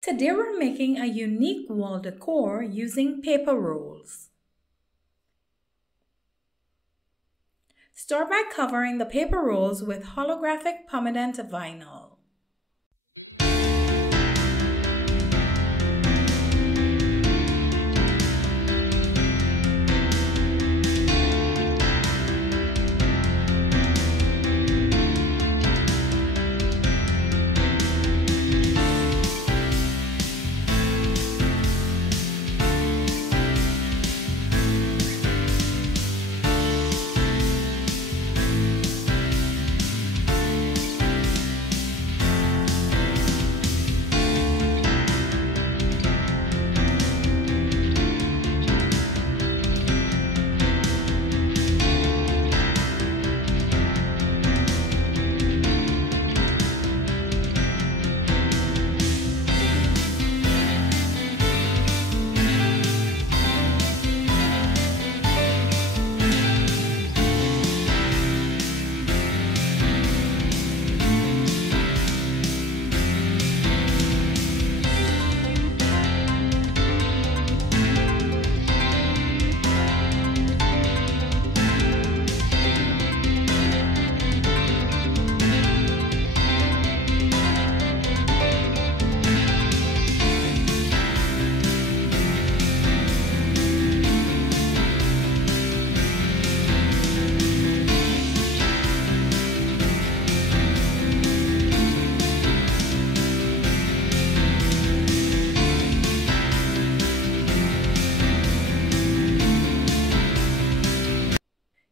Today we're making a unique wall decor using paper rolls. Start by covering the paper rolls with holographic permanent vinyl.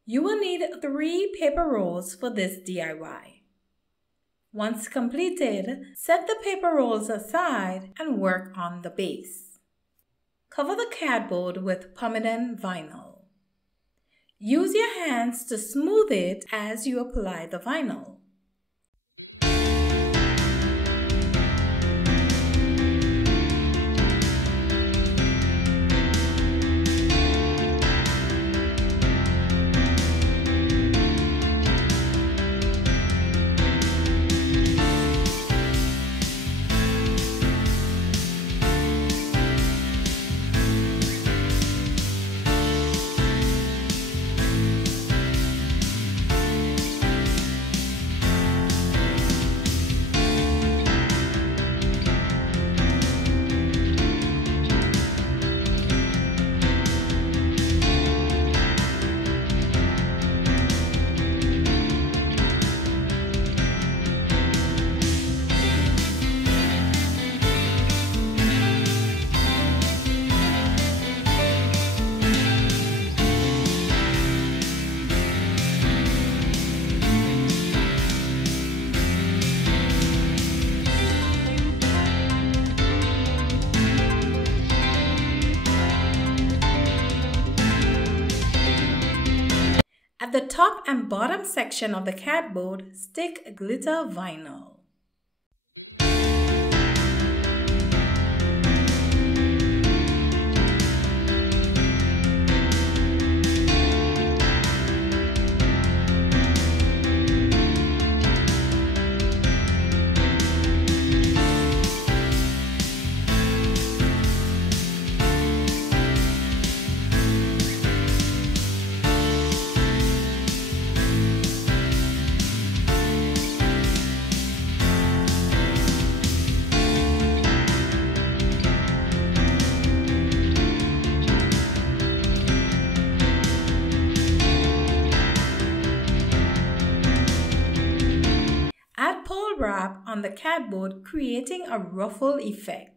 You will need 3 paper rolls for this DIY. Once completed, set the paper rolls aside and work on the base. Cover the cardboard with permanent vinyl. Use your hands to smooth it as you apply the vinyl. At the top and bottom section of the cardboard, stick glitter vinyl. Add pole wrap on the cardboard, creating a ruffle effect.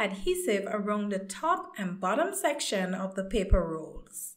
adhesive around the top and bottom section of the paper rolls.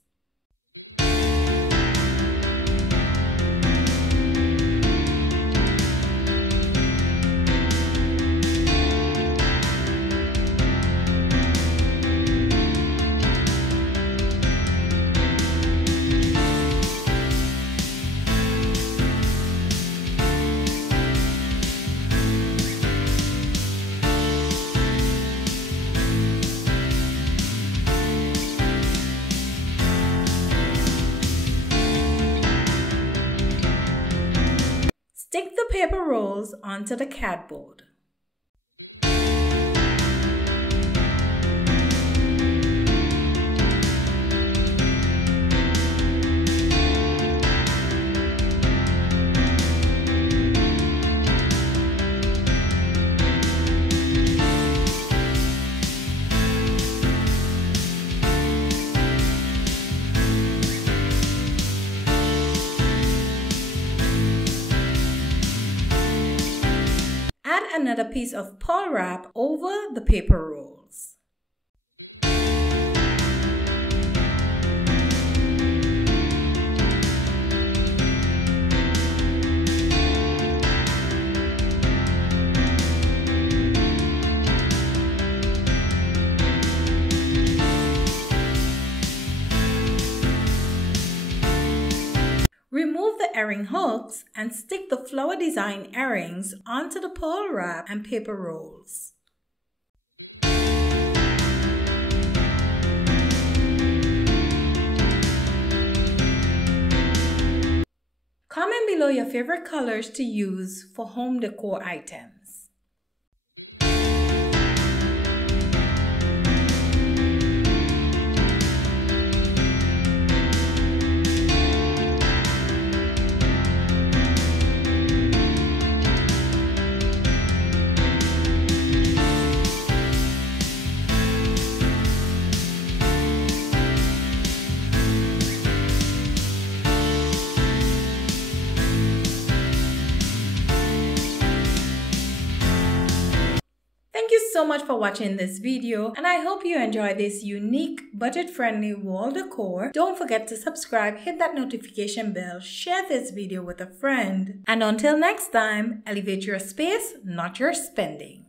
Stick the paper rolls onto the cardboard. Add another piece of pearl wrap over the paper rolls. Remove the earring hooks and stick the flower design earrings onto the pearl wrap and paper rolls. Comment below your favorite colors to use for home decor items. Thank you so much for watching this video, and I hope you enjoy this unique, budget-friendly wall decor. Don't forget to subscribe, hit that notification bell, share this video with a friend. And until next time, elevate your space, not your spending.